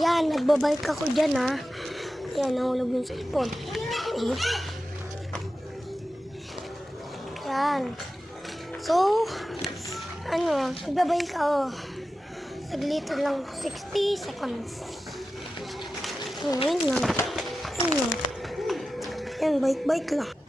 Yan, nagbabike ako dyan ha. Yan, nahulog yung cellphone. Yan. So, nagbabike ako. Saglitan lang, 60 seconds. Ngayon lang. Yan, bike lang.